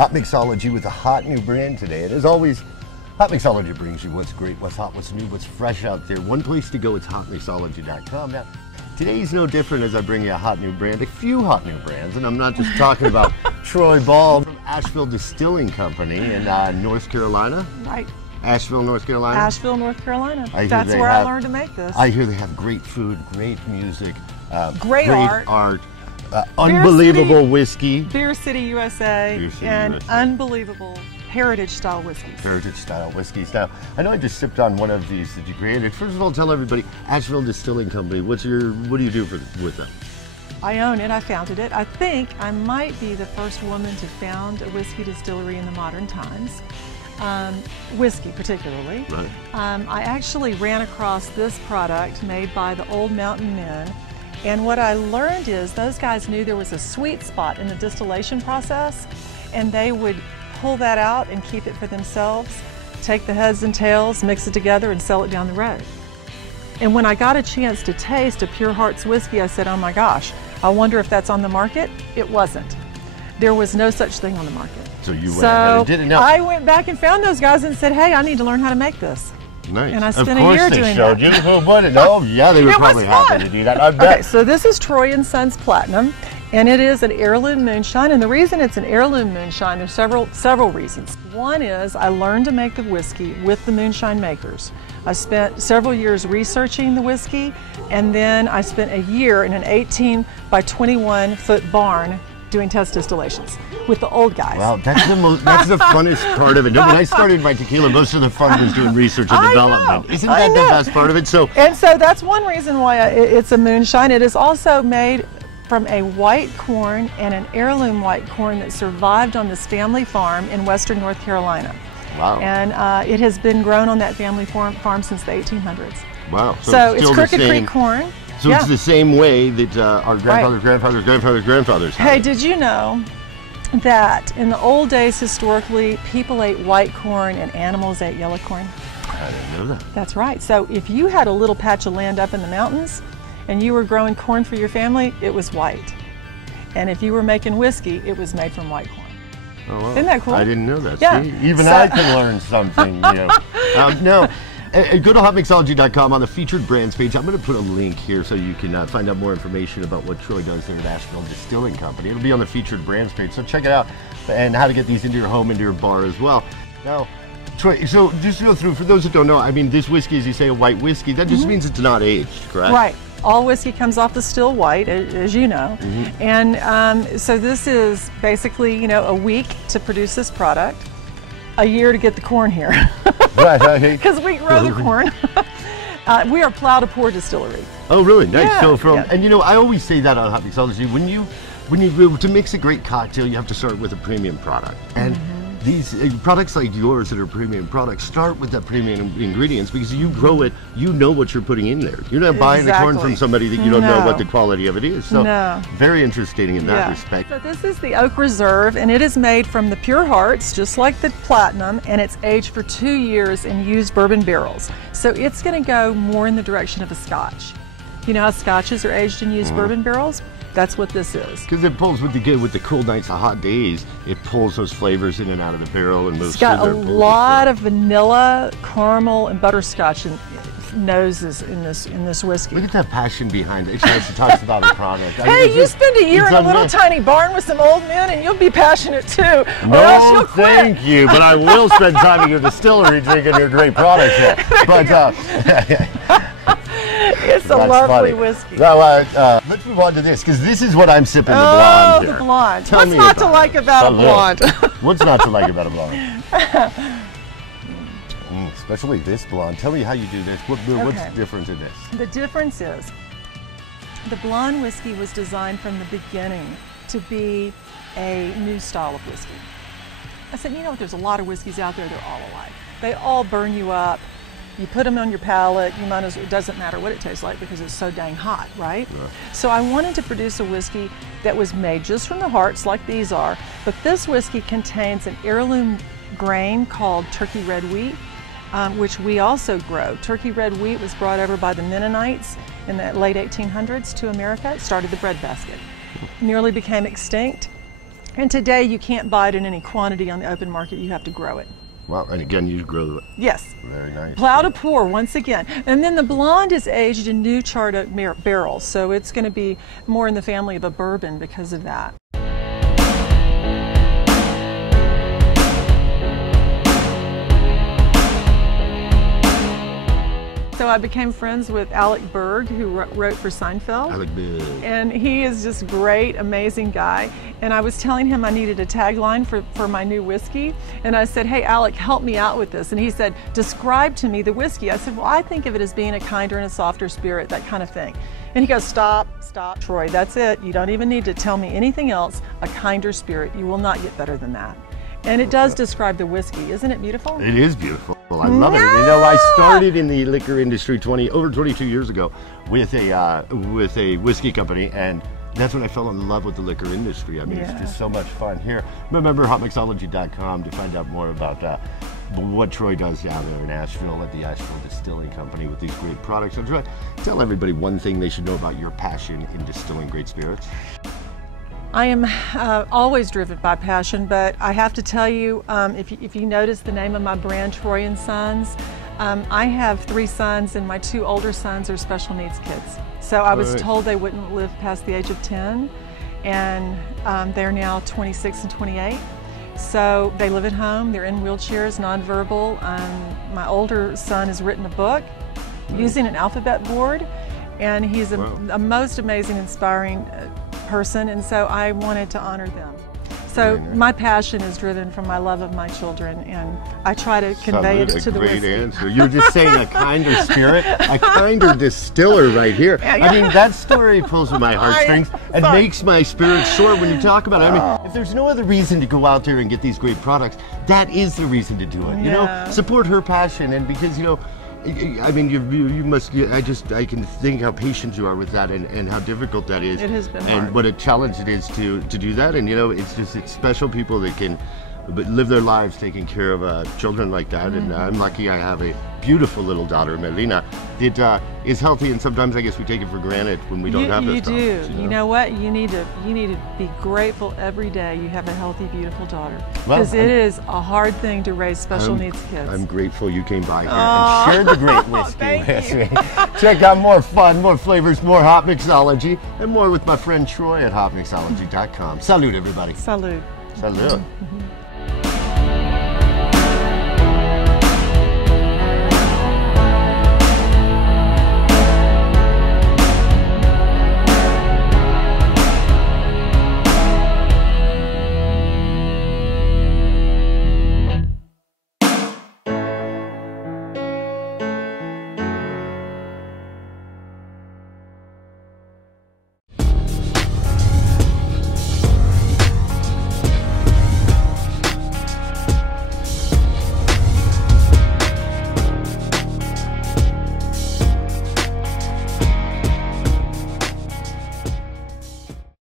Hotmixology with a hot new brand today. And as always, Hotmixology brings you what's great, what's hot, what's new, what's fresh out there. One place to go, it's Hotmixology.com. Now, today's no different as I bring you a hot new brand, a few hot new brands, and I'm not just talking about Troy Ball from ASHEVILLE Distilling Company in North Carolina. Right. Asheville, North Carolina? Asheville, North Carolina. That's where I learned to make this. I hear they have great food, great music, great art, unbelievable whiskey. Beer City, USA, and unbelievable heritage-style whiskeys. Heritage-style whiskeys. Now, I know I just sipped on one of these that you created. First of all, tell everybody, ASHEVILLE Distilling Company, what do you do with them? I own it, I founded it. I think I might be the first woman to found a whiskey distillery in the modern times. Whiskey particularly. Right. I actually ran across this product made by the Old Mountain Men, and what I learned is those guys knew there was a sweet spot in the distillation process, and they would pull that out and keep it for themselves, take the heads and tails, mix it together, and sell it down the road. And when I got a chance to taste a Pure Heart's whiskey, I said, oh my gosh, I wonder if that's on the market. It wasn't. There was no such thing on the market. So you went ahead and did it. Now, I went back and found those guys and said, hey, I need to learn how to make this. Nice. And I spent a year doing that. Of course they showed you. Who wouldn't? Oh, yeah, they were probably happy to do that. I bet. Okay, so this is Troy & Sons Platinum, and it is an heirloom moonshine. And the reason it's an heirloom moonshine, there's several reasons. One is I learned to make the whiskey with the moonshine makers. I spent several years researching the whiskey, and then I spent a year in an 18 by 21 foot barn doing test distillations with the old guys. Wow, that's the funnest part of it. When I started my tequila, most of the fun was doing research and development. Isn't that the best part of it? So that's one reason why it's a moonshine. It is also made from a white corn and an heirloom white corn that survived on this family farm in western North Carolina. Wow. And it has been grown on that family farm since the 1800s. Wow. So it's Crooked Creek corn. So it's the same way that our grandfathers had. Hey, did you know that in the old days, historically, people ate white corn and animals ate yellow corn? I didn't know that. That's right. So if you had a little patch of land up in the mountains and you were growing corn for your family, it was white. And if you were making whiskey, it was made from white corn. Oh, wow. Isn't that cool? I didn't know that. Yeah. See? Even I can learn something, you know. No. Go to Hotmixology.com on the featured brands page. I'm going to put a link here so you can find out more information about what Troy does there at ASHEVILLE Distilling Company. It'll be on the featured brands page, so check it out, and how to get these into your home, into your bar as well. Now, Troy, so just to go through, for those that don't know, I mean, this whiskey, as you say, a white whiskey, that just means it's not aged, correct? Right. All whiskey comes off the still white, as you know. And so this is basically, you know, a week to produce this product, a year to get the corn here. Right. Because we grow the corn. We are plow to pour distillery. Oh, really? Nice. Yeah, So and you know, I always say that on Hotmixology, when you to mix a great cocktail, you have to start with a premium product. And these products like yours that are premium products start with the premium ingredients because you grow it, you know what you're putting in there. You're not buying the corn from somebody that you don't know what the quality of it is. So very interesting in that respect. So this is the Oak Reserve, and it is made from the Pure Hearts, just like the Platinum, and it's aged for 2 years in used bourbon barrels. So it's going to go more in the direction of a Scotch. You know how Scotches are aged in used bourbon barrels? That's what this is. Because it pulls with the cool nights, the hot days, it pulls those flavors in and out of the barrel and moves. It's got a lot of vanilla, caramel, and butterscotch noses in this whiskey. Look at that passion behind it. She talks about the product. Hey, you spend a year in a little tiny barn with some old men, and you'll be passionate too. Or no, else you'll quit. Thank you, but I will spend time at your distillery drinking your great products. But it's a lovely whiskey. Now, let's move on to this, because this is what I'm sipping, the blonde here. The blonde. Tell me What's not to like about a blonde? What's not to like about a blonde? Especially this blonde. Tell me how you do this. What's the difference in this? The difference is the blonde whiskey was designed from the beginning to be a new style of whiskey. I said, you know, there's a lot of whiskeys out there, they're all alike. They all burn you up. You put them on your palate, it doesn't matter what it tastes like because it's so dang hot, right? So I wanted to produce a whiskey that was made just from the hearts like these are, but this whiskey contains an heirloom grain called turkey red wheat, which we also grow. Turkey red wheat was brought over by the Mennonites in the late 1800s to America. It started the breadbasket. Nearly became extinct. And today you can't buy it in any quantity on the open market. You have to grow it. Well, and again, you grow it. Yes. Very nice. Plow to pour once again. And then the blonde is aged in new charred oak barrels, so it's going to be more in the family of a bourbon because of that. So I became friends with Alec Berg, who wrote for Seinfeld. Alec Berg. And he is just great, amazing guy. And I was telling him I needed a tagline for my new whiskey. And I said, hey, Alec, help me out with this. And he said, describe to me the whiskey. I said, well, I think of it as being a kinder and a softer spirit, that kind of thing. And he goes, stop, Troy, that's it. You don't even need to tell me anything else. A kinder spirit. You will not get better than that. And it does describe the whiskey. Isn't it beautiful? It is beautiful. I love it. You know, I started in the liquor industry over 22 years ago with a whiskey company, and that's when I fell in love with the liquor industry. I mean, it's just so much fun here. Remember Hotmixology.com to find out more about what Troy does down there in Asheville at the ASHEVILLE Distilling Company with these great products. So Troy, tell everybody one thing they should know about your passion in distilling great spirits. I am always driven by passion, but I have to tell you, if you notice the name of my brand, Troy and Sons, I have 3 sons, and my 2 older sons are special needs kids. So I was told they wouldn't live past the age of 10, and they're now 26 and 28. So they live at home, they're in wheelchairs, nonverbal. My older son has written a book using an alphabet board, and he's a most amazing, inspiring person, and so I wanted to honor them. So my passion is driven from my love of my children, and I try to convey it to the whiskey. Great answer. You're just saying a kinder spirit, a kinder distiller right here. I mean, that story pulls at my heartstrings and makes my spirit soar when you talk about it. I mean, if there's no other reason to go out there and get these great products, that is the reason to do it. You know, support her passion, and because, you know, I mean, you must. I can think how patient you are with that, and how difficult that is. It has been and hard. What a challenge it is to do that. And you know, it's special people that can live their lives taking care of children like that. And I'm lucky. I have a beautiful little daughter, Melina, that is healthy. And sometimes I guess we take it for granted when we don't have those problems. You know what? You need to be grateful every day you have a healthy, beautiful daughter, because it is a hard thing to raise special needs kids. I'm grateful you came by here and shared the great whiskey with me. Check out more fun, more flavors, more Hotmixology, and more with my friend Troy at Hotmixology.com. Salud, everybody. Salud. Salud.